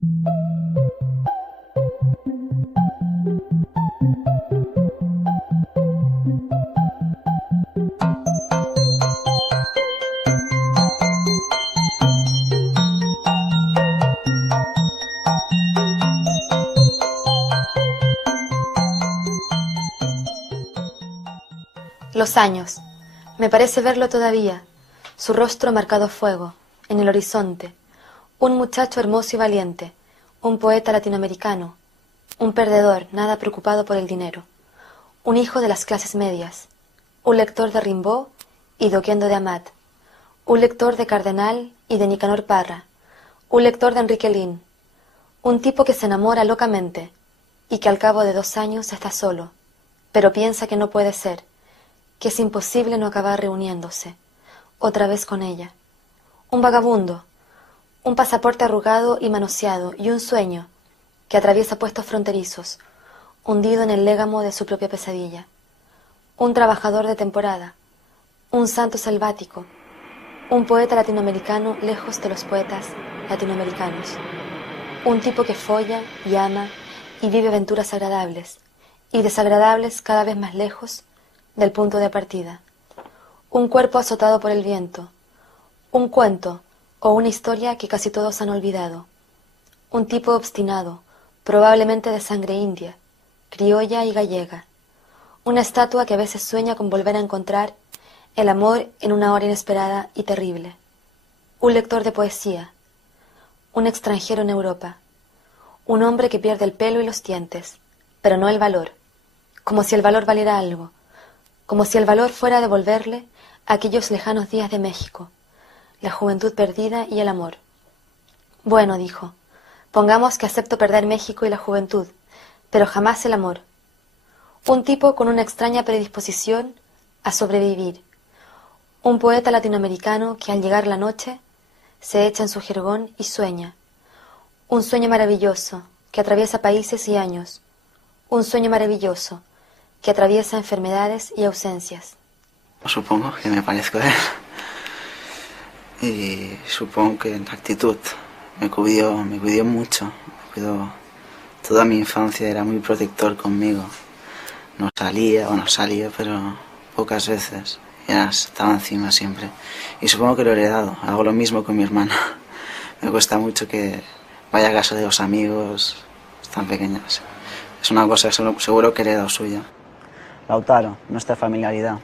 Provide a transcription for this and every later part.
Los años. Me parece verlo todavía, su rostro marcado a fuego, en el horizonte, un muchacho hermoso y valiente, un poeta latinoamericano, un perdedor nada preocupado por el dinero, un hijo de las clases medias, un lector de Rimbaud y de Oquendo de Amat, un lector de Cardenal y de Nicanor Parra, un lector de Enrique Lin, un tipo que se enamora locamente y que al cabo de 2 años está solo, pero piensa que no puede ser, que es imposible no acabar reuniéndose, otra vez con ella. Un vagabundo, un pasaporte arrugado y manoseado, y un sueño que atraviesa puestos fronterizos, hundido en el légamo de su propia pesadilla. Un trabajador de temporada, un santo selvático, un poeta latinoamericano lejos de los poetas latinoamericanos. Un tipo que folla y ama y vive aventuras agradables, y desagradables cada vez más lejos del punto de partida. Un cuerpo azotado por el viento, un cuento o una historia que casi todos han olvidado. Un tipo obstinado, probablemente de sangre india, criolla y gallega. Una estatua que a veces sueña con volver a encontrar el amor en una hora inesperada y terrible. Un lector de poesía, un extranjero en Europa, un hombre que pierde el pelo y los dientes, pero no el valor, como si el valor valiera algo, como si el valor fuera a devolverle aquellos lejanos días de México, la juventud perdida y el amor. Bueno, dijo, pongamos que acepto perder México y la juventud, pero jamás el amor. Un tipo con una extraña predisposición a sobrevivir, un poeta latinoamericano que al llegar la noche se echa en su jergón y sueña, un sueño maravilloso que atraviesa países y años, un sueño maravilloso que atraviesa enfermedades y ausencias. Supongo que me parezco a él. Y supongo que en la actitud me cuidó mucho. Me cuidó toda mi infancia, era muy protector conmigo. No salía, pero pocas veces. Ya estaba encima siempre. Y supongo que lo he heredado. Hago lo mismo con mi hermana. Me cuesta mucho que vaya a casa de los amigos tan pequeñas. Es una cosa que seguro que he heredado suya. Lautaro, nuestra familiaridad.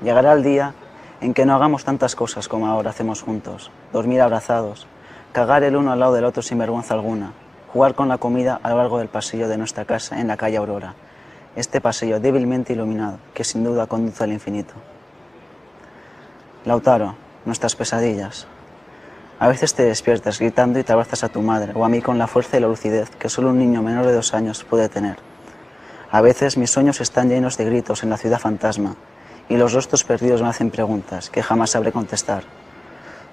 Llegará el día en que no hagamos tantas cosas como ahora hacemos juntos. Dormir abrazados, cagar el uno al lado del otro sin vergüenza alguna, jugar con la comida a lo largo del pasillo de nuestra casa en la calle Aurora. Este pasillo débilmente iluminado, que sin duda conduce al infinito. Lautaro, nuestras pesadillas. A veces te despiertas gritando y te abrazas a tu madre o a mí con la fuerza y la lucidez que solo un niño menor de 2 años puede tener. A veces mis sueños están llenos de gritos en la ciudad fantasma y los rostros perdidos me hacen preguntas que jamás sabré contestar.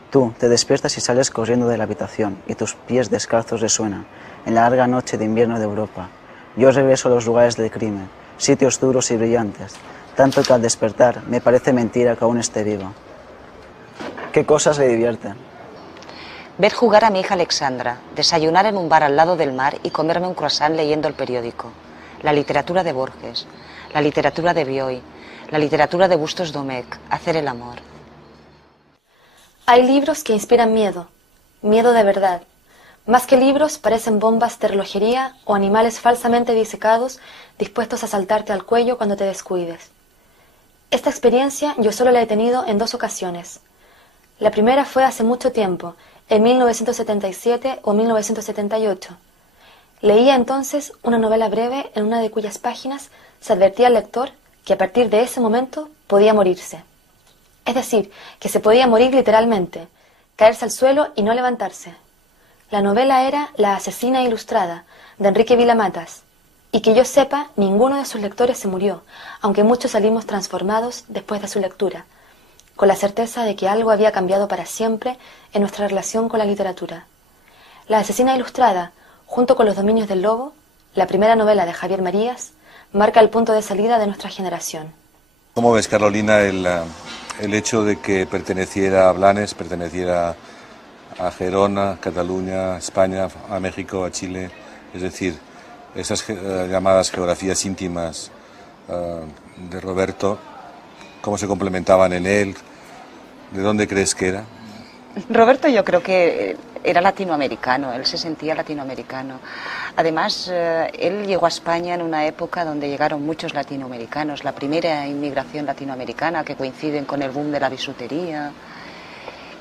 Tú te despiertas y sales corriendo de la habitación y tus pies descalzos resuenan en la larga noche de invierno de Europa. Yo regreso a los lugares del crimen, sitios duros y brillantes, tanto que al despertar me parece mentira que aún esté vivo. ¿Qué cosas le divierten? Ver jugar a mi hija Alexandra, desayunar en un bar al lado del mar y comerme un croissant leyendo el periódico. La literatura de Borges, la literatura de Bioy, la literatura de Bustos Domecq, hacer el amor. Hay libros que inspiran miedo, miedo de verdad. Más que libros parecen bombas de relojería o animales falsamente disecados dispuestos a saltarte al cuello cuando te descuides. Esta experiencia yo solo la he tenido en 2 ocasiones. La primera fue hace mucho tiempo, en 1977 o 1978. Leía entonces una novela breve en una de cuyas páginas se advertía al lector que a partir de ese momento podía morirse. Es decir, que se podía morir literalmente, caerse al suelo y no levantarse. La novela era La asesina ilustrada, de Enrique Vila-Matas, y que yo sepa, ninguno de sus lectores se murió, aunque muchos salimos transformados después de su lectura, con la certeza de que algo había cambiado para siempre en nuestra relación con la literatura. La asesina ilustrada, junto con Los dominios del lobo, la primera novela de Javier Marías, marca el punto de salida de nuestra generación. ¿Cómo ves, Carolina, el hecho de que perteneciera a Blanes, perteneciera a Gerona, Cataluña, España, a México, a Chile, es decir, esas llamadas geografías íntimas de Roberto, ¿cómo se complementaban en él? ¿De dónde crees que era? Roberto yo creo que era latinoamericano, él se sentía latinoamericano. Además, él llegó a España en una época donde llegaron muchos latinoamericanos, la primera inmigración latinoamericana que coinciden con el boom de la bisutería.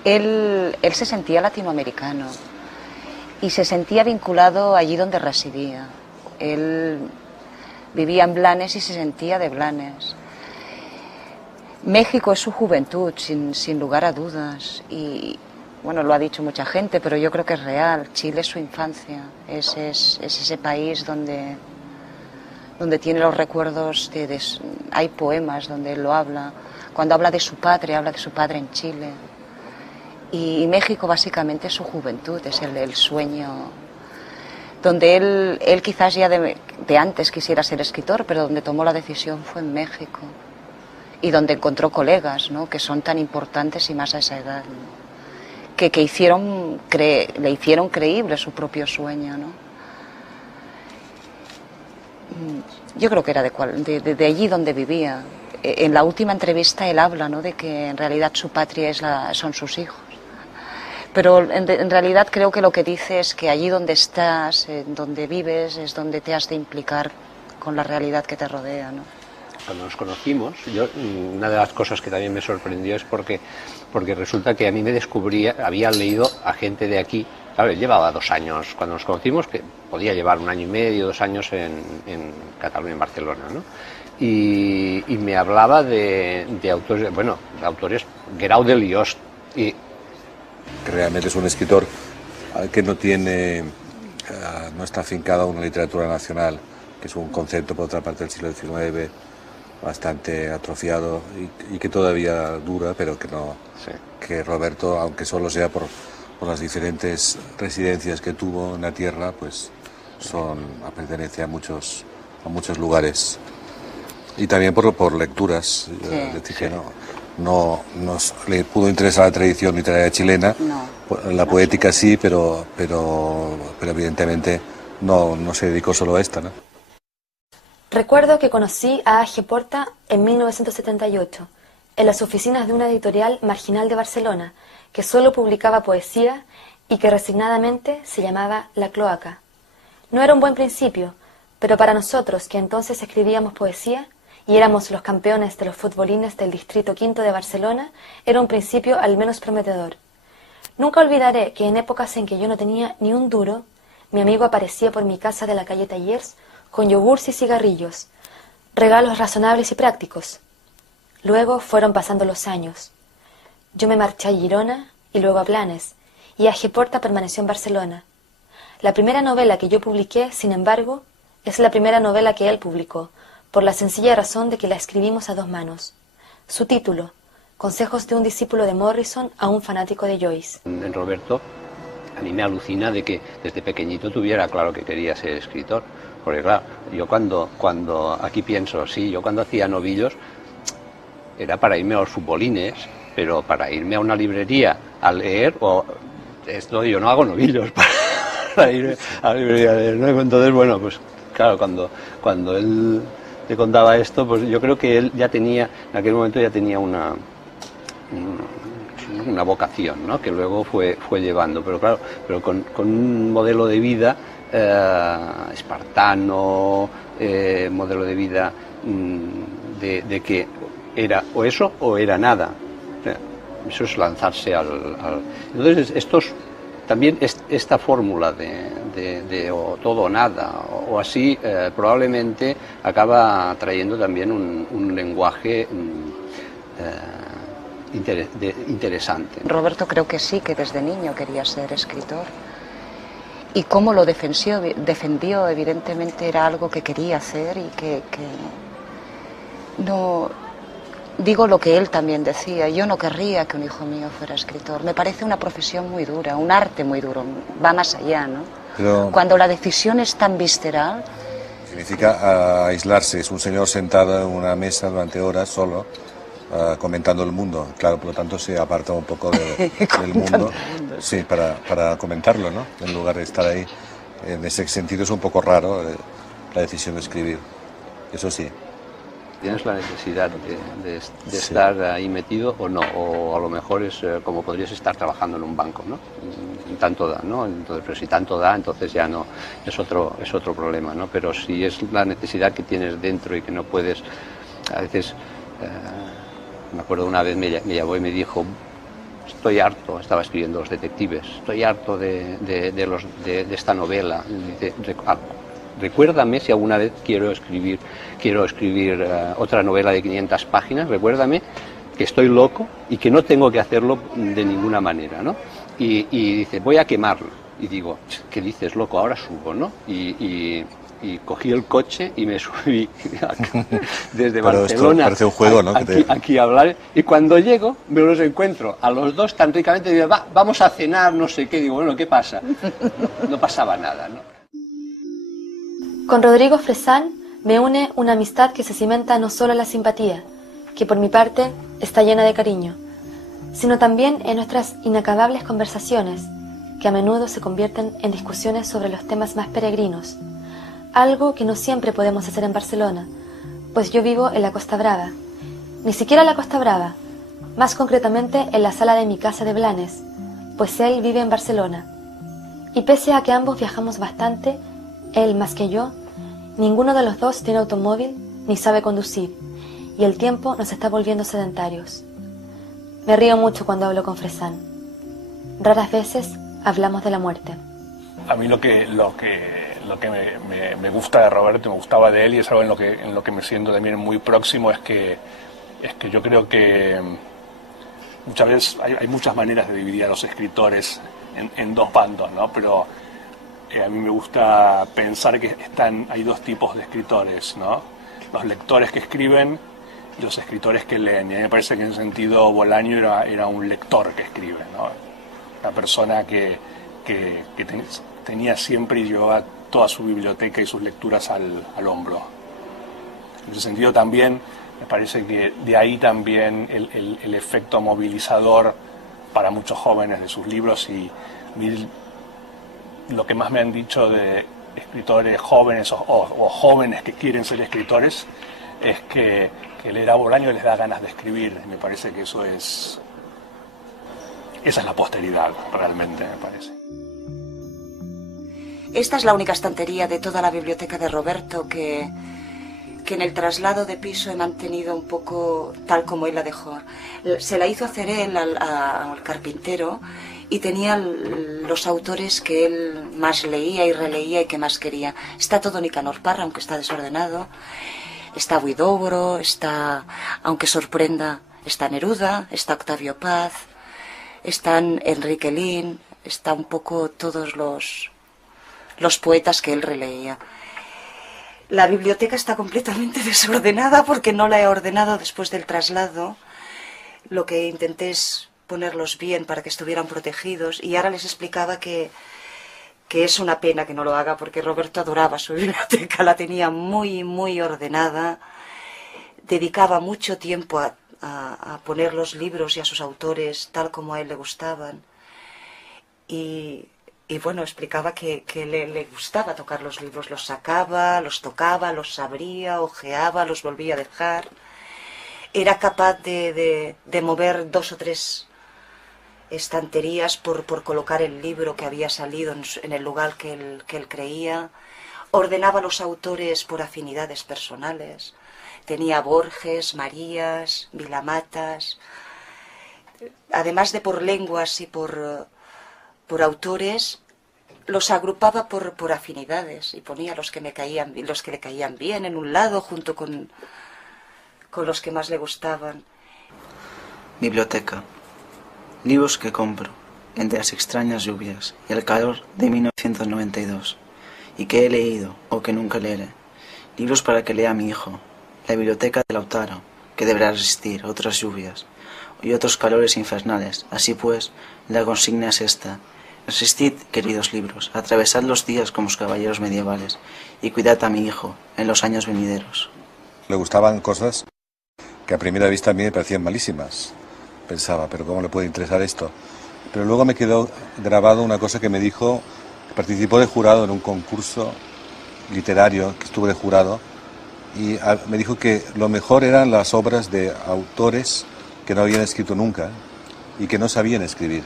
Él se sentía latinoamericano y se sentía vinculado allí donde residía. Él vivía en Blanes y se sentía de Blanes. México es su juventud, sin lugar a dudas, y bueno, lo ha dicho mucha gente, pero yo creo que es real. Chile es su infancia, es ese país donde tiene los recuerdos, hay poemas donde él lo habla. Cuando habla de su padre en Chile. Y México básicamente es su juventud, es el sueño, donde él quizás ya de antes quisiera ser escritor, pero donde tomó la decisión fue en México. Y donde encontró colegas, ¿no?, que son tan importantes y más a esa edad, ¿no?, que le hicieron creíble su propio sueño, ¿no? Yo creo que era de allí donde vivía. En la última entrevista él habla, ¿no?, de que en realidad su patria son sus hijos. Pero en realidad creo que lo que dice es que allí donde estás, donde vives, es donde te has de implicar con la realidad que te rodea, ¿no? Cuando nos conocimos, una de las cosas que también me sorprendió es porque resulta que a mí me descubría, había leído a gente de aquí, claro, él llevaba 2 años, cuando nos conocimos, que podía llevar 1 año y medio, 2 años en Cataluña, en Barcelona, ¿no? Y me hablaba de autores, de autores, Guerau de Liost, y Que realmente es un escritor que no está afincado a una literatura nacional, que es un concepto, por otra parte, del siglo XIX, bastante atrofiado y que todavía dura, pero que no, sí, que Roberto, aunque solo sea por las diferentes residencias que tuvo en la tierra, pues pertenece a muchos lugares, y también por lecturas, Sí, es decir, que no le pudo interesar la tradición literaria chilena, la poética sí, pero evidentemente no se dedicó solo a esta, ¿no? Recuerdo que conocí a A.G. Porta en 1978, en las oficinas de una editorial marginal de Barcelona, que solo publicaba poesía y que resignadamente se llamaba La Cloaca. No era un buen principio, pero para nosotros, que entonces escribíamos poesía y éramos los campeones de los futbolines del Distrito V de Barcelona, era un principio al menos prometedor. Nunca olvidaré que en épocas en que yo no tenía ni un duro, mi amigo aparecía por mi casa de la calle Tallers con yogures y cigarrillos, regalos razonables y prácticos. Luego fueron pasando los años. Yo me marché a Girona y luego a Blanes, y A.G. Porta permaneció en Barcelona. La primera novela que yo publiqué, sin embargo, es la primera novela que él publicó, por la sencilla razón de que la escribimos a 2 manos. Su título, Consejos de un discípulo de Morrison a un fanático de Joyce. En Roberto, a mí me alucina de que desde pequeñito tuviera claro que quería ser escritor. Porque claro, yo cuando aquí pienso, sí, yo cuando hacía novillos era para irme a los futbolines, pero para irme a una librería a leer, yo no hago novillos para irme a la librería a leer, ¿no? Entonces, bueno, pues claro, cuando él te contaba esto, pues yo creo que él ya tenía, en aquel momento ya tenía una vocación, ¿no?, que luego fue llevando, pero claro, con un modelo de vida espartano, modelo de vida de que era o eso o era nada. O sea, eso es lanzarse al... Entonces también esta fórmula de o todo o nada o así probablemente acaba trayendo también un lenguaje interesante. Roberto creo que sí, que desde niño quería ser escritor. Y cómo lo defendió, evidentemente era algo que quería hacer y que no... Digo lo que él también decía, yo no querría que un hijo mío fuera escritor. Me parece una profesión muy dura, un arte muy duro, va más allá, ¿no? Pero cuando la decisión es tan visceral... Significa aislarse, es un señor sentado en una mesa durante horas solo, comentando el mundo. Claro, por lo tanto se aparta un poco del mundo, sí, para comentarlo, ¿no? En lugar de estar ahí. En ese sentido es un poco raro la decisión de escribir, eso sí. ¿Tienes la necesidad de Sí. estar ahí metido o no? O a lo mejor es como podrías estar trabajando en un banco, ¿no? Tanto da, ¿no? Entonces, pero si tanto da, entonces ya no, es otro problema, ¿no? Pero si es la necesidad que tienes dentro y que no puedes, a veces, me acuerdo una vez me llamó y me dijo, estoy harto, estaba escribiendo Los detectives, estoy harto de esta novela. Dice, recuérdame si alguna vez quiero escribir otra novela de 500 páginas, recuérdame que estoy loco y que no tengo que hacerlo de ninguna manera, ¿no? Y dice, voy a quemarlo. Y digo, ¿qué dices, loco? Ahora subo, ¿no? Y cogí el coche y me subí desde Pero Barcelona esto parece un juego, ¿no? aquí a hablar. Y cuando llego, me los encuentro a los dos tan ricamente, digo, vamos a cenar, no sé qué. Digo, bueno, ¿qué pasa? No pasaba nada, ¿no? Con Rodrigo Fresán me une una amistad que se cimenta no solo en la simpatía, que por mi parte está llena de cariño, sino también en nuestras inacabables conversaciones, que a menudo se convierten en discusiones sobre los temas más peregrinos, algo que no siempre podemos hacer en Barcelona, pues yo vivo en la Costa Brava, ni siquiera en la Costa Brava, más concretamente en la sala de mi casa de Blanes, pues él vive en Barcelona. Y pese a que ambos viajamos bastante, él más que yo, ninguno de los dos tiene automóvil ni sabe conducir, y el tiempo nos está volviendo sedentarios. Me río mucho cuando hablo con Fresán. Raras veces hablamos de la muerte. A mí lo que me gusta de Roberto, me gustaba de él, y es algo en lo que me siento también muy próximo, es que yo creo que muchas veces hay muchas maneras de dividir a los escritores en dos bandos, ¿no? Pero a mí me gusta pensar que hay dos tipos de escritores, ¿no? Los lectores que escriben y los escritores que leen. Y a mí me parece que en ese sentido Bolaño era un lector que escribe, ¿no? Una persona que tenía siempre y llevaba toda su biblioteca y sus lecturas al hombro. En ese sentido también me parece que de ahí también el efecto movilizador para muchos jóvenes de sus libros. Y lo que más me han dicho de escritores jóvenes o jóvenes que quieren ser escritores es que leer a Bolaño les da ganas de escribir. Me parece que esa es la posteridad, realmente, me parece. Esta es la única estantería de toda la biblioteca de Roberto que en el traslado de piso he mantenido un poco tal como él la dejó. Se la hizo hacer él al carpintero, y tenía los autores que él más leía y releía y que más quería. Está todo Nicanor Parra, aunque está desordenado. Está Huidobro, está, aunque sorprenda, está Neruda, está Octavio Paz, están Enrique Lin, está un poco todos los poetas que él releía. La biblioteca está completamente desordenada porque no la he ordenado después del traslado. Lo que intenté es ponerlos bien para que estuvieran protegidos, y ahora les explicaba que es una pena que no lo haga, porque Roberto adoraba su biblioteca, la tenía muy, muy ordenada, dedicaba mucho tiempo a poner los libros y a sus autores tal como a él le gustaban, y bueno, explicaba que le gustaba tocar los libros, los sacaba, los tocaba, los abría, ojeaba, los volvía a dejar. Era capaz de mover 2 o 3 estanterías por colocar el libro que había salido en el lugar que él creía. Ordenaba los autores por afinidades personales. Tenía Borges, Marías, Vilamatas. Además de por lenguas y por autores, los agrupaba por afinidades, y ponía los que le caían bien en un lado junto con los que más le gustaban. Biblioteca. Libros que compro entre las extrañas lluvias y el calor de 1992, y que he leído o que nunca leeré. Libros para que lea mi hijo. La biblioteca de Lautaro, que deberá resistir otras lluvias y otros calores infernales. Así pues, la consigna es esta: resistid, queridos libros, atravesad los días como los caballeros medievales, y cuidad a mi hijo en los años venideros. Le gustaban cosas que a primera vista a mí me parecían malísimas. Pensaba, pero ¿cómo le puede interesar esto? Pero luego me quedó grabado una cosa que me dijo, participó de jurado en un concurso literario, que estuve de jurado, y me dijo que lo mejor eran las obras de autores que no habían escrito nunca y que no sabían escribir.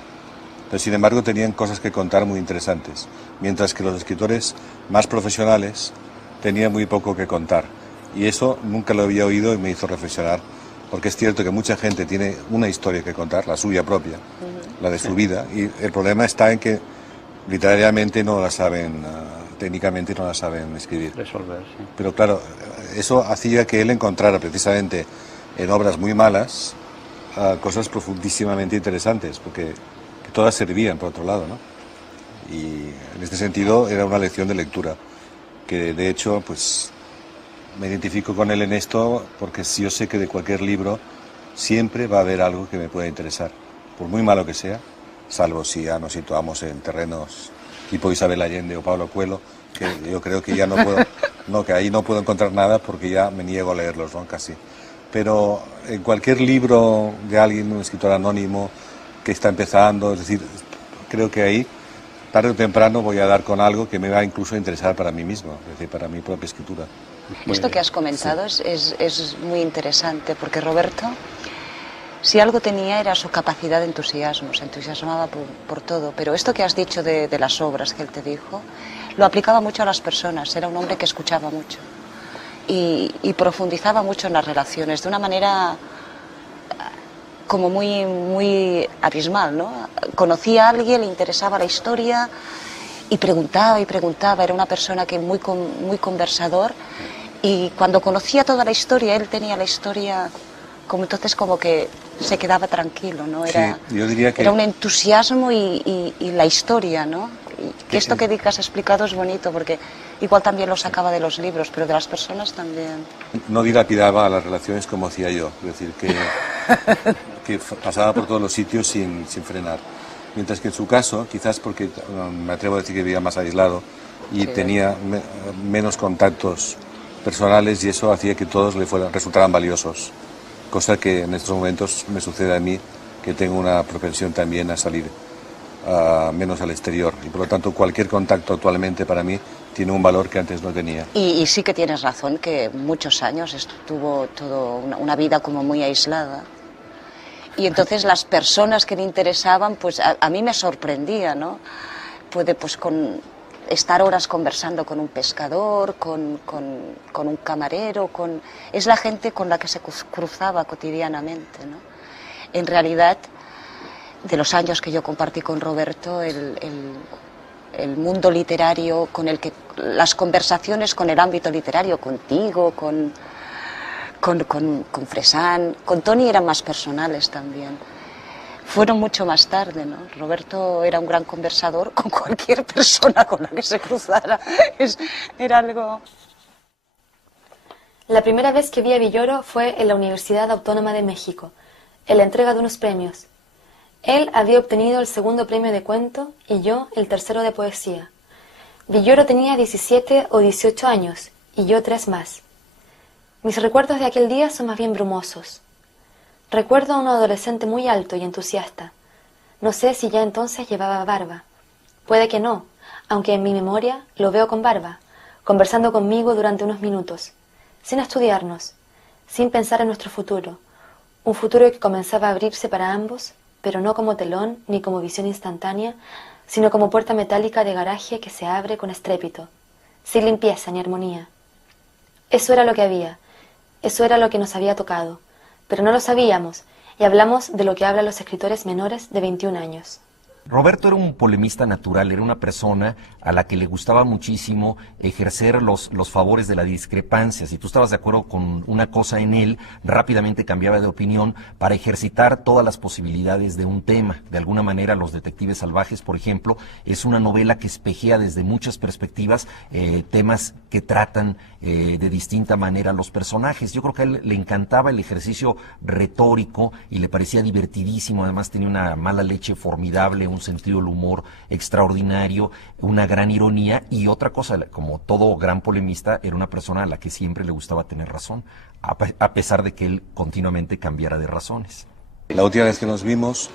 Pero sin embargo tenían cosas que contar muy interesantes, mientras que los escritores más profesionales tenían muy poco que contar. Y eso nunca lo había oído y me hizo reflexionar, porque es cierto que mucha gente tiene una historia que contar, la suya propia, la de su vida, y el problema está en que literariamente no la saben, técnicamente no la saben escribir. Resolver, sí. Pero claro, eso hacía que él encontrara precisamente en obras muy malas cosas profundísimamente interesantes, porque todas servían por otro lado, ¿no? Y en este sentido era una lección de lectura, que de hecho pues me identifico con él en esto, porque yo sé que de cualquier libro siempre va a haber algo que me pueda interesar, por muy malo que sea, salvo si ya nos situamos en terrenos tipo Isabel Allende o Pablo Coelho, que yo creo que ya no puedo, que ahí no puedo encontrar nada porque ya me niego a leerlos, ¿no? Casi. Pero en cualquier libro de alguien, un escritor anónimo que está empezando, es decir, creo que ahí, tarde o temprano, voy a dar con algo que me va incluso a interesar para mí mismo, es decir, para mi propia escritura. Esto que has comentado sí. es muy interesante, porque Roberto, si algo tenía era su capacidad de entusiasmo, se entusiasmaba por todo, pero esto que has dicho de las obras que él te dijo, lo aplicaba mucho a las personas, era un hombre que escuchaba mucho y profundizaba mucho en las relaciones, de una manera como muy abismal, ¿no? Conocía a alguien, le interesaba la historia y preguntaba, era una persona que muy conversador, y cuando conocía toda la historia, él tenía la historia como entonces como que se quedaba tranquilo, ¿no? Era, sí, yo diría que era un entusiasmo y la historia, ¿no? Y que esto que has explicado es bonito, porque igual también lo sacaba de los libros, pero de las personas también. No dilapidaba las relaciones como hacía yo, es decir, que pasaba por todos los sitios sin frenar. Mientras que en su caso, quizás porque me atrevo a decir que vivía más aislado y tenía menos contactos personales, y eso hacía que todos le resultaran valiosos. Cosa que en estos momentos me sucede a mí, que tengo una propensión también a salir menos al exterior, y por lo tanto cualquier contacto actualmente para mí tiene un valor que antes no tenía. Y sí que tienes razón, que muchos años estuvo todo una vida como muy aislada, y entonces las personas que le interesaban, pues a mí me sorprendía, ¿no? Puede pues estar horas conversando con un pescador, con un camarero, es la gente con la que se cruzaba cotidianamente, ¿no? En realidad, de los años que yo compartí con Roberto, el mundo literario, las conversaciones con el ámbito literario, contigo, con Fresán, con Toni eran más personales también. Fueron mucho más tarde, ¿no? Roberto era un gran conversador con cualquier persona con la que se cruzara. Era algo... La primera vez que vi a Villoro fue en la Universidad Autónoma de México, en la entrega de unos premios. Él había obtenido el segundo premio de cuento y yo el tercero de poesía. Villoro tenía 17 o 18 años y yo 3 más. Mis recuerdos de aquel día son más bien brumosos. Recuerdo a un adolescente muy alto y entusiasta. No sé si ya entonces llevaba barba. Puede que no, aunque en mi memoria lo veo con barba, conversando conmigo durante unos minutos, sin estudiarnos, sin pensar en nuestro futuro, un futuro que comenzaba a abrirse para ambos, pero no como telón ni como visión instantánea, sino como puerta metálica de garaje que se abre con estrépito, sin limpieza ni armonía. Eso era lo que había, eso era lo que nos había tocado, pero no lo sabíamos, y hablamos de lo que hablan los escritores menores de 21 años. Roberto era un polemista natural, era una persona a la que le gustaba muchísimo ejercer los favores de la discrepancia. Si tú estabas de acuerdo con una cosa en él, rápidamente cambiaba de opinión para ejercitar todas las posibilidades de un tema. De alguna manera, Los Detectives Salvajes, por ejemplo, es una novela que espejea desde muchas perspectivas temas que tratan de distinta manera a los personajes. Yo creo que a él le encantaba el ejercicio retórico y le parecía divertidísimo. Además tenía una mala leche formidable, un sentido del humor extraordinario, una gran ironía y otra cosa, como todo gran polemista, era una persona a la que siempre le gustaba tener razón, a pesar de que él continuamente cambiara de razones. La última vez que nos vimos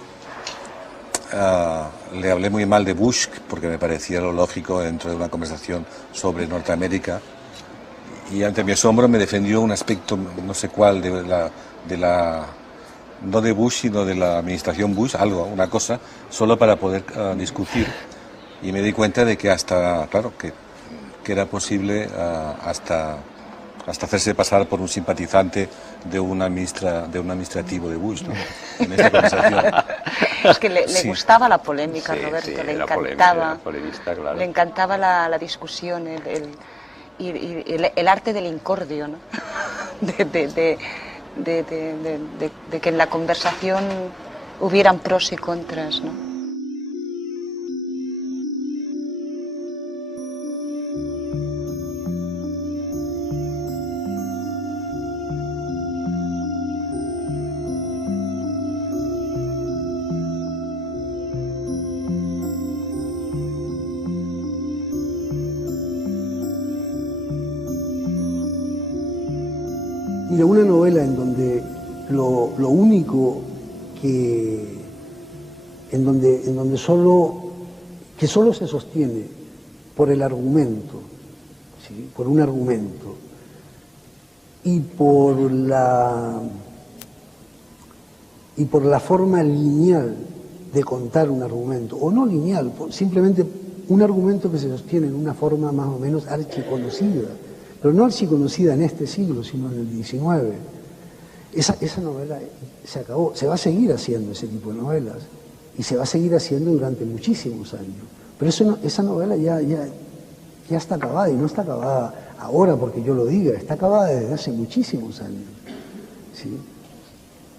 le hablé muy mal de Bush porque me parecía lo lógico dentro de una conversación sobre Norteamérica, y ante mi asombro me defendió un aspecto no sé cuál no de Bush sino de la administración Bush, una cosa, solo para poder discutir, y me di cuenta de que que era posible hasta hacerse pasar por un simpatizante de un administrativo de Bush, ¿no? En esa conversación. Es que le gustaba la polémica, Sí, Roberto, sí, le era encantaba, polemista, claro. le encantaba la discusión, el arte del incordio, ¿no? de que en la conversación hubieran pros y contras, ¿no? Mira, una novela en donde lo único en donde solo se sostiene por el argumento, ¿sí? Por un argumento y por la forma lineal de contar un argumento, o no lineal, simplemente un argumento que se sostiene en una forma más o menos archiconocida, pero no archiconocida en este siglo, sino en el XIX. Esa novela se acabó. Se va a seguir haciendo ese tipo de novelas y se va a seguir haciendo durante muchísimos años. Pero esa novela ya está acabada, y no está acabada ahora porque yo lo diga, está acabada desde hace muchísimos años, ¿sí?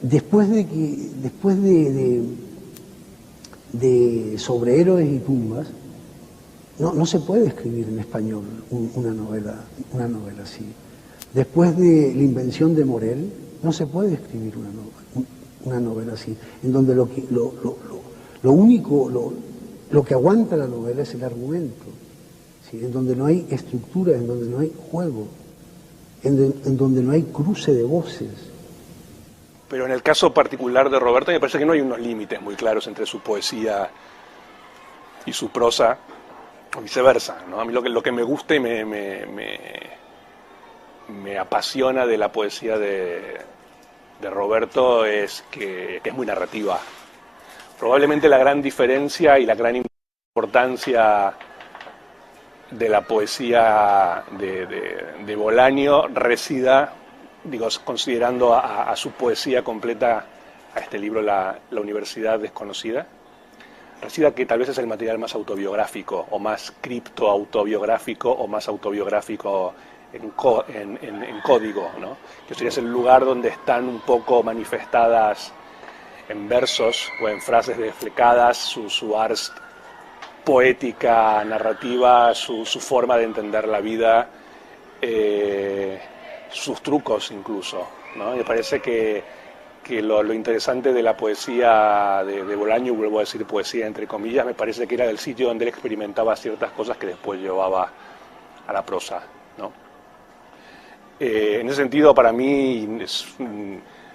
Después de Sobre héroes y tumbas, no se puede escribir en español una novela así. Después de La invención de Morel, no se puede escribir una novela así, en donde lo que aguanta la novela es el argumento, ¿sí? En donde no hay estructura, en donde no hay juego, en donde no hay cruce de voces. Pero en el caso particular de Roberto me parece que no hay unos límites muy claros entre su poesía y su prosa, o viceversa, ¿no? A mí lo que me gusta y me apasiona de la poesía de Roberto es que es muy narrativa. Probablemente la gran diferencia y la gran importancia de la poesía de Bolaño resida, considerando a su poesía completa, a este libro La Universidad Desconocida, resida que tal vez es el material más autobiográfico, o más criptoautobiográfico, o más autobiográfico en código, ¿no? Que sería el lugar donde están un poco manifestadas en versos o en frases desflecadas su ars poética, narrativa, su forma de entender la vida, sus trucos incluso, ¿no? Me parece que lo interesante de la poesía de Bolaño, vuelvo a decir poesía entre comillas, me parece que era el sitio donde él experimentaba ciertas cosas que después llevaba a la prosa, ¿no? En ese sentido, para mí,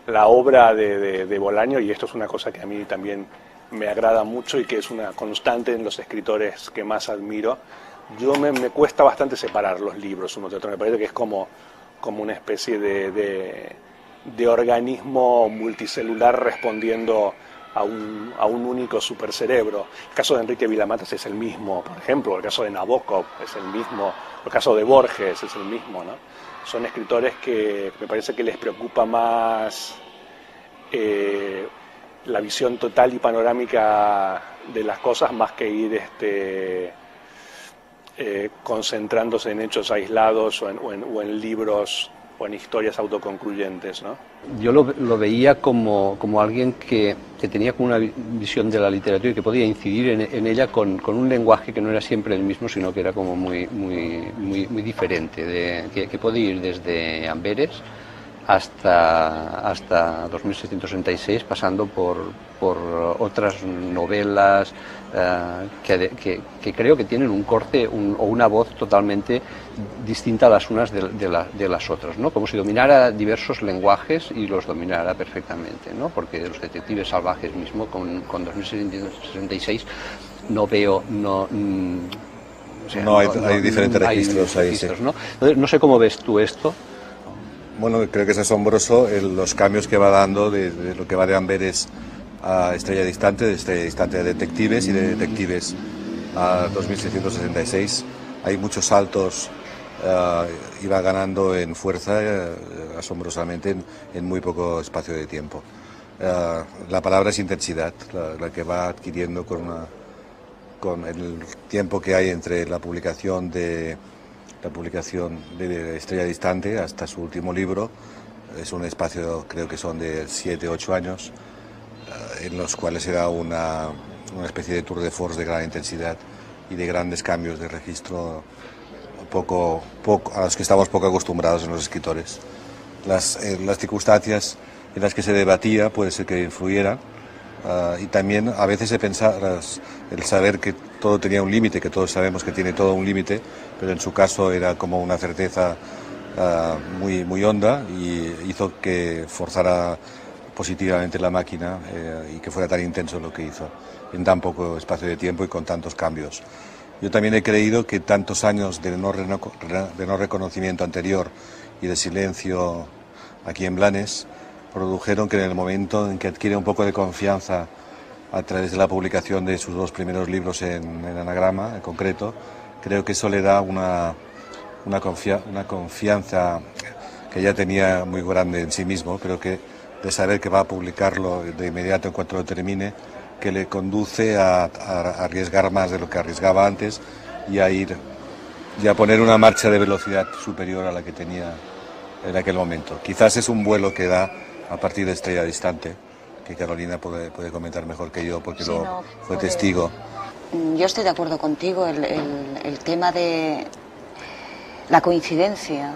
la obra de Bolaño, y esto es una cosa que a mí también me agrada mucho y que es una constante en los escritores que más admiro, me cuesta bastante separar los libros uno de otro. Me parece que es como una especie de organismo multicelular respondiendo a un único supercerebro. El caso de Enrique Vila-Matas es el mismo, por ejemplo, el caso de Nabokov es el mismo, el caso de Borges es el mismo, ¿no? Son escritores que me parece que les preocupa más la visión total y panorámica de las cosas, más que ir concentrándose en hechos aislados o en libros o en historias autoconcluyentes, ¿no? Yo lo veía como alguien que tenía como una visión de la literatura y que podía incidir en ella con un lenguaje que no era siempre el mismo, sino que era como muy diferente, que puede ir desde Amberes hasta 2666, pasando por otras novelas que creo que tienen un corte o una voz totalmente distinta a las unas de las otras, ¿no? Como si dominara diversos lenguajes y los dominara perfectamente, ¿no? Porque los detectives salvajes mismo con 2666 no veo... o sea, hay diferentes registros ahí, sí. ¿no? Entonces, no sé cómo ves tú esto. Bueno, creo que es asombroso los cambios que va dando de lo que va de Amberes a Estrella Distante, de Estrella Distante de detectives y de detectives a 2666. Hay muchos saltos, iba ganando en fuerza asombrosamente en muy poco espacio de tiempo. La palabra es intensidad, la que va adquiriendo con el tiempo que hay entre la publicación de Estrella Distante hasta su último libro. Es un espacio, creo que son de 7 u 8 años, en los cuales se da una especie de tour de force de gran intensidad y de grandes cambios de registro a los que estamos poco acostumbrados en los escritores. Las circunstancias en las que se debatía puede ser que influyeran, y también a veces el saber que todo tenía un límite, que todos sabemos que tiene todo un límite, pero en su caso era como una certeza muy, muy honda, y hizo que forzara positivamente la máquina y que fuera tan intenso lo que hizo en tan poco espacio de tiempo y con tantos cambios. Yo también he creído que tantos años de no reconocimiento anterior y de silencio aquí en Blanes produjeron que en el momento en que adquiere un poco de confianza a través de la publicación de sus 2 primeros libros en Anagrama, en concreto, creo que eso le da una confianza que ya tenía muy grande en sí mismo, pero que de saber que va a publicarlo de inmediato en cuanto lo termine, que le conduce a arriesgar más de lo que arriesgaba antes y a poner una marcha de velocidad superior a la que tenía en aquel momento. Quizás es un vuelo que da a partir de Estrella Distante, que Carolina puede comentar mejor que yo, porque fue testigo. Yo estoy de acuerdo contigo, el tema de la coincidencia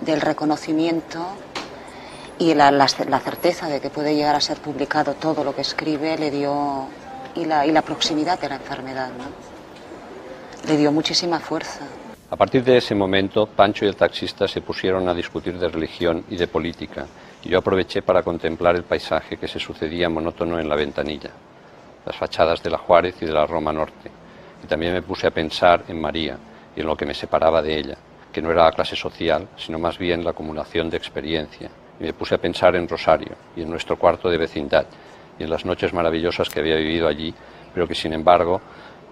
del reconocimiento y la certeza de que puede llegar a ser publicado todo lo que escribe le dio, y la proximidad de la enfermedad, ¿no? Le dio muchísima fuerza. A partir de ese momento, Pancho y el taxista se pusieron a discutir de religión y de política, y yo aproveché para contemplar el paisaje que se sucedía monótono en la ventanilla, las fachadas de la Juárez y de la Roma Norte, y también me puse a pensar en María y en lo que me separaba de ella, que no era la clase social, sino más bien la acumulación de experiencia, y me puse a pensar en Rosario y en nuestro cuarto de vecindad, y en las noches maravillosas que había vivido allí, pero que sin embargo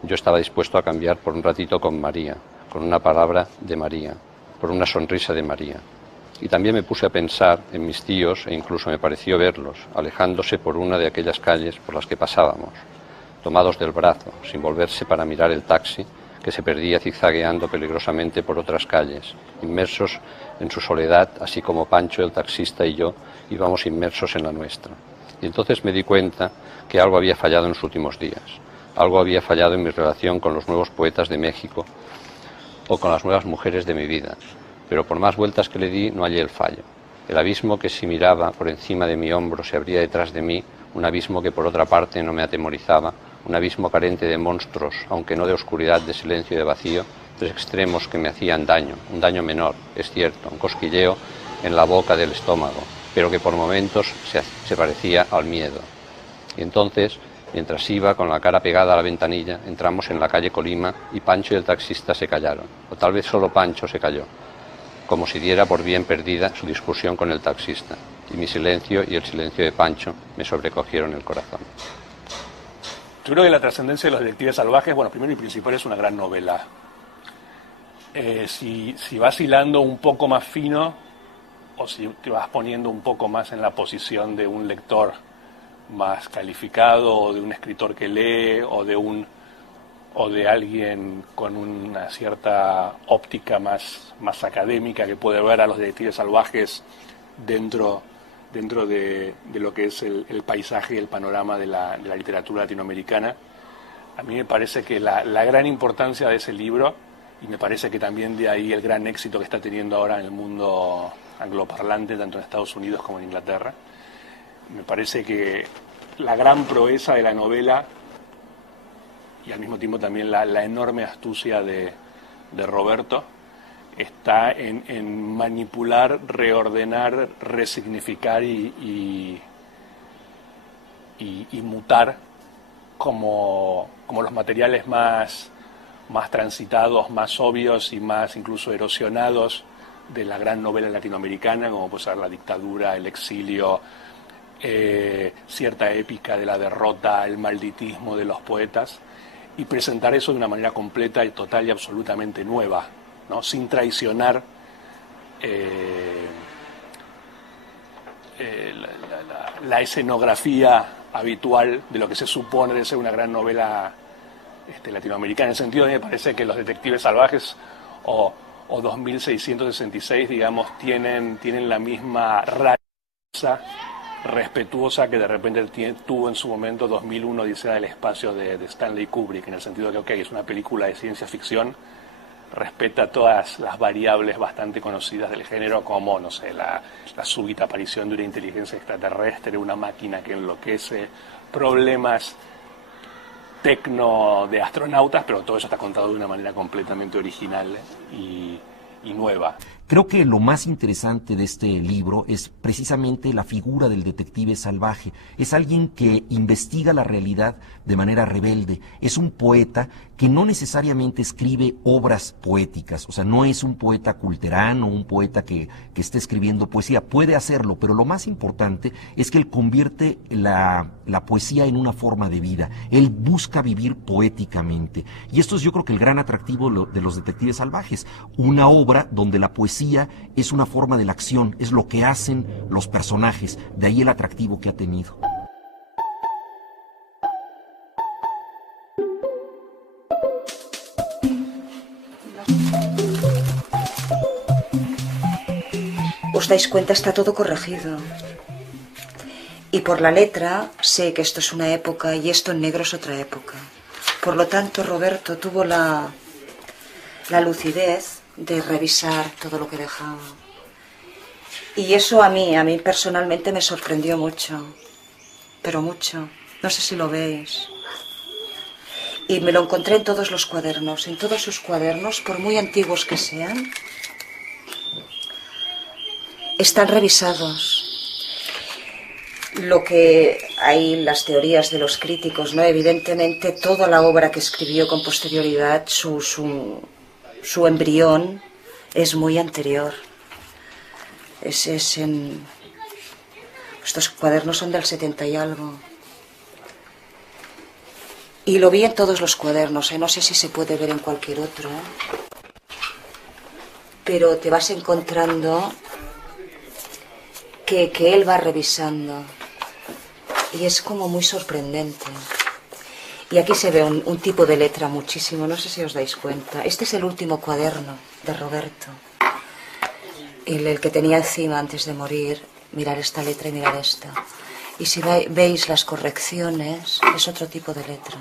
yo estaba dispuesto a cambiar por un ratito con María, con una palabra de María, por una sonrisa de María. Y también me puse a pensar en mis tíos, e incluso me pareció verlos, alejándose por una de aquellas calles por las que pasábamos, tomados del brazo, sin volverse para mirar el taxi, que se perdía zigzagueando peligrosamente por otras calles, inmersos en su soledad, así como Pancho, el taxista, y yo íbamos inmersos en la nuestra. Y entonces me di cuenta que algo había fallado en los últimos días, algo había fallado en mi relación con los nuevos poetas de México o con las nuevas mujeres de mi vida, pero por más vueltas que le di no hallé el fallo. El abismo que si miraba por encima de mi hombro se abría detrás de mí, un abismo que por otra parte no me atemorizaba, un abismo carente de monstruos, aunque no de oscuridad, de silencio y de vacío, 3 extremos que me hacían daño, un daño menor, es cierto, un cosquilleo en la boca del estómago, pero que por momentos se parecía al miedo. Y entonces, mientras iba con la cara pegada a la ventanilla, entramos en la calle Colima y Pancho y el taxista se callaron, o tal vez solo Pancho se calló, como si diera por bien perdida su discusión con el taxista, y mi silencio y el silencio de Pancho me sobrecogieron el corazón. Yo creo que La trascendencia de los detectives salvajes, bueno, primero y principal es una gran novela. Si vas hilando un poco más fino, o si te vas poniendo un poco más en la posición de un lector más calificado, o de un escritor que lee, o de alguien con una cierta óptica más académica, que puede ver a los detectives salvajes dentro de lo que es el paisaje y el panorama de la literatura latinoamericana. A mí me parece que la gran importancia de ese libro, y me parece que también de ahí el gran éxito que está teniendo ahora en el mundo angloparlante, tanto en Estados Unidos como en Inglaterra. Me parece que la gran proeza de la novela y al mismo tiempo también la enorme astucia de Roberto está en manipular, reordenar, resignificar y mutar como los materiales más transitados, más obvios y más incluso erosionados de la gran novela latinoamericana, como puede ser la dictadura, el exilio, cierta épica de la derrota, el malditismo de los poetas, y presentar eso de una manera completa y total y absolutamente nueva, ¿no? Sin traicionar la escenografía habitual de lo que se supone de ser una gran novela latinoamericana. En el sentido de me parece que Los Detectives Salvajes o 2666, digamos, tienen la misma rareza respetuosa que de repente tuvo en su momento 2001 Odisea del Espacio de Stanley Kubrick, en el sentido de que es una película de ciencia ficción, respeta todas las variables bastante conocidas del género, como, no sé, la súbita aparición de una inteligencia extraterrestre, una máquina que enloquece, problemas tecno de astronautas, pero todo eso está contado de una manera completamente original y nueva. Creo que lo más interesante de este libro es precisamente la figura del detective salvaje. Es alguien que investiga la realidad de manera rebelde. Es un poeta que no necesariamente escribe obras poéticas. O sea, no es un poeta culterano, un poeta que esté escribiendo poesía. Puede hacerlo, pero lo más importante es que él convierte la poesía en una forma de vida. Él busca vivir poéticamente. Y esto es, yo creo, que el gran atractivo de Los Detectives Salvajes. Una obra donde la poesía es una forma de la acción, es lo que hacen los personajes, de ahí el atractivo que ha tenido. ¿Os dais cuenta? Está todo corregido. Y por la letra sé que esto es una época y esto en negro es otra época. Por lo tanto, Roberto tuvo la lucidez de revisar todo lo que dejaba. Y eso a mí personalmente me sorprendió mucho, pero mucho. No sé si lo veis. Y me lo encontré en todos los cuadernos, en todos sus cuadernos, por muy antiguos que sean, están revisados. Lo que hay las teorías de los críticos, ¿no? Evidentemente toda la obra que escribió con posterioridad, su embrión es muy anterior. Estos cuadernos son del 70 y algo. Y lo vi en todos los cuadernos, no sé si se puede ver en cualquier otro, pero te vas encontrando que él va revisando y es como muy sorprendente. Y aquí se ve un tipo de letra muchísimo, no sé si os dais cuenta. Este es el último cuaderno de Roberto. El que tenía encima antes de morir, mirar esta letra y mirar esta. Y si veis las correcciones, es otro tipo de letra.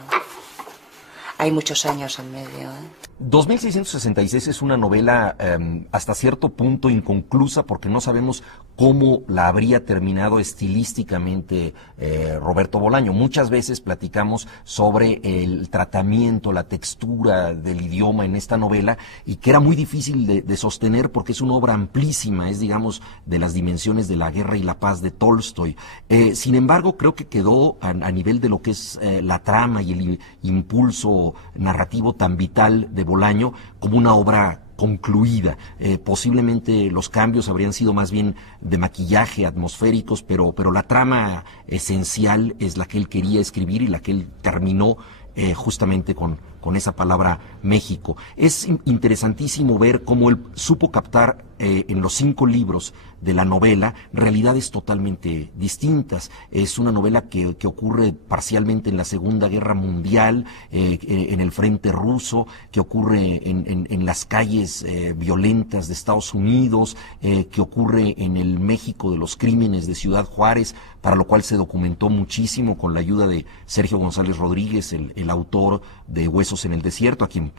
Hay muchos años en medio, 2666 es una novela hasta cierto punto inconclusa porque no sabemos cómo la habría terminado estilísticamente Roberto Bolaño. Muchas veces platicamos sobre el tratamiento, la textura del idioma en esta novela y que era muy difícil de sostener porque es una obra amplísima, es, digamos, de las dimensiones de La Guerra y la Paz de Tolstoy. Sin embargo, creo que quedó a nivel de lo que es la trama y el impulso narrativo tan vital de Bolaño como una obra concluida. Posiblemente los cambios habrían sido más bien de maquillaje, atmosféricos, pero la trama esencial es la que él quería escribir y la que él terminó justamente con esa palabra México. Es interesantísimo ver cómo él supo captar en los 5 libros de la novela realidades totalmente distintas. Es una novela que ocurre parcialmente en la Segunda Guerra Mundial, en el frente ruso, que ocurre en las calles violentas de Estados Unidos, que ocurre en el México de los crímenes de Ciudad Juárez, para lo cual se documentó muchísimo con la ayuda de Sergio González Rodríguez, el autor de Huesos en el Desierto, a quien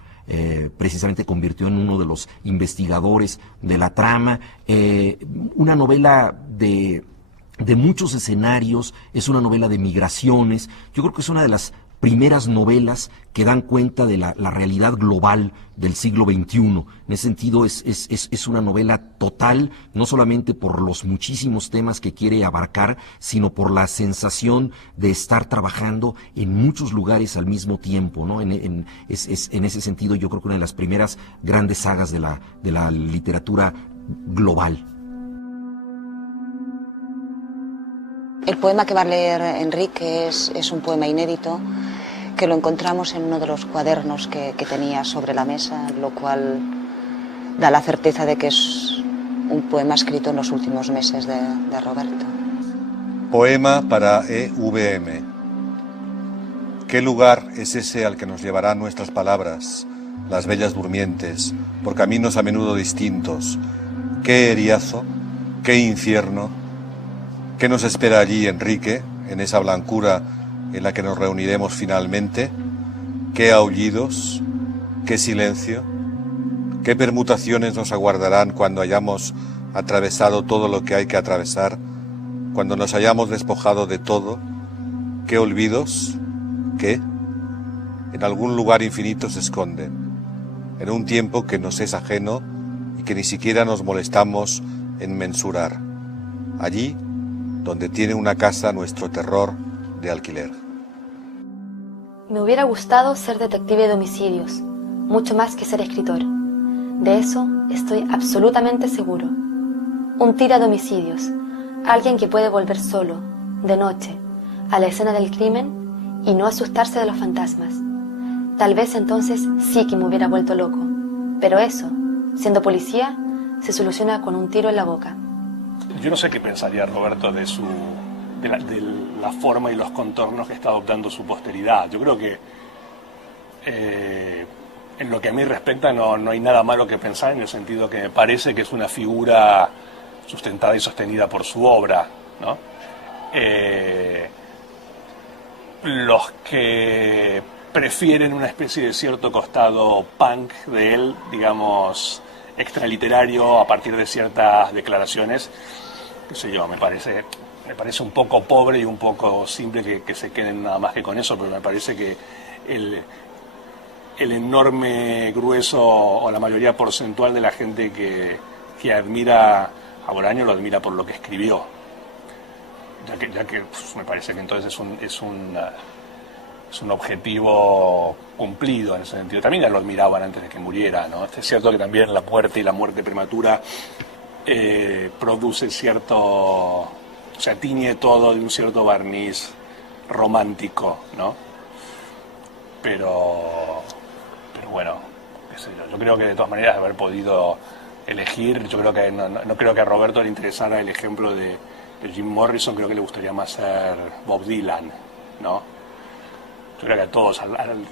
precisamente convirtió en uno de los investigadores de la trama. Una novela de muchos escenarios, es una novela de migraciones. Yo creo que es una de las primeras novelas que dan cuenta de la realidad global del siglo XXI. En ese sentido es una novela total, no solamente por los muchísimos temas que quiere abarcar, sino por la sensación de estar trabajando en muchos lugares al mismo tiempo, ¿no? En ese sentido yo creo que una de las primeras grandes sagas de la literatura global. El poema que va a leer Enrique es un poema inédito que lo encontramos en uno de los cuadernos que tenía sobre la mesa, lo cual da la certeza de que es un poema escrito en los últimos meses de Roberto. Poema para EVM. ¿Qué lugar es ese al que nos llevarán nuestras palabras, las bellas durmientes, por caminos a menudo distintos? ¿Qué eriazo? ¿Qué infierno? ¿Qué nos espera allí, Enrique, en esa blancura en la que nos reuniremos finalmente? ¿Qué aullidos? ¿Qué silencio? ¿Qué permutaciones nos aguardarán cuando hayamos atravesado todo lo que hay que atravesar? Cuando nos hayamos despojado de todo. ¿Qué olvidos? ¿Qué? En algún lugar infinito se esconden, en un tiempo que nos es ajeno y que ni siquiera nos molestamos en mensurar. Allí donde tiene una casa nuestro terror de alquiler. Me hubiera gustado ser detective de homicidios, mucho más que ser escritor. De eso estoy absolutamente seguro. Un tira de homicidios, alguien que puede volver solo, de noche, a la escena del crimen y no asustarse de los fantasmas. Tal vez entonces sí que me hubiera vuelto loco, pero eso, siendo policía, se soluciona con un tiro en la boca. Yo no sé qué pensaría Roberto de la forma y los contornos que está adoptando su posteridad. Yo creo que en lo que a mí respecta no hay nada malo que pensar, en el sentido que me parece que es una figura sustentada y sostenida por su obra, ¿no? Los que prefieren una especie de cierto costado punk de él, digamos, extraliterario a partir de ciertas declaraciones, qué sé yo, me parece un poco pobre y un poco simple que se queden nada más que con eso, pero me parece que el enorme grueso o la mayoría porcentual de la gente que admira a Bolaño lo admira por lo que escribió, ya que pues, me parece que entonces es un objetivo cumplido en ese sentido. También ya lo admiraban antes de que muriera, ¿no? Es cierto que también la muerte y la muerte prematura produce cierto, o sea, tiñe todo de un cierto barniz romántico, ¿no? Pero bueno, qué sé yo creo que de todas maneras haber podido elegir, yo creo que no creo que a Roberto le interesara el ejemplo de Jim Morrison, creo que le gustaría más ser Bob Dylan, ¿no? Yo creo que a todos,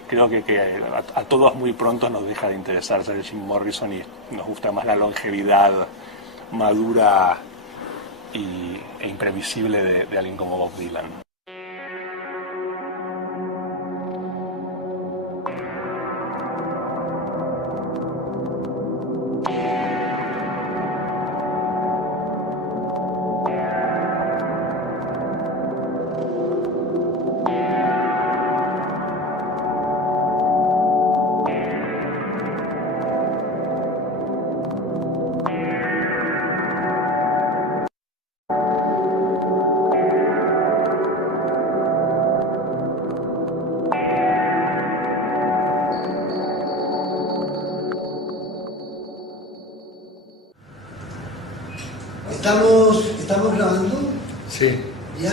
creo que a todos muy pronto nos deja de interesar ser Jim Morrison y nos gusta más la longevidad madura e imprevisible de alguien como Bob Dylan. ¿Estamos grabando? Sí. ¿Ya?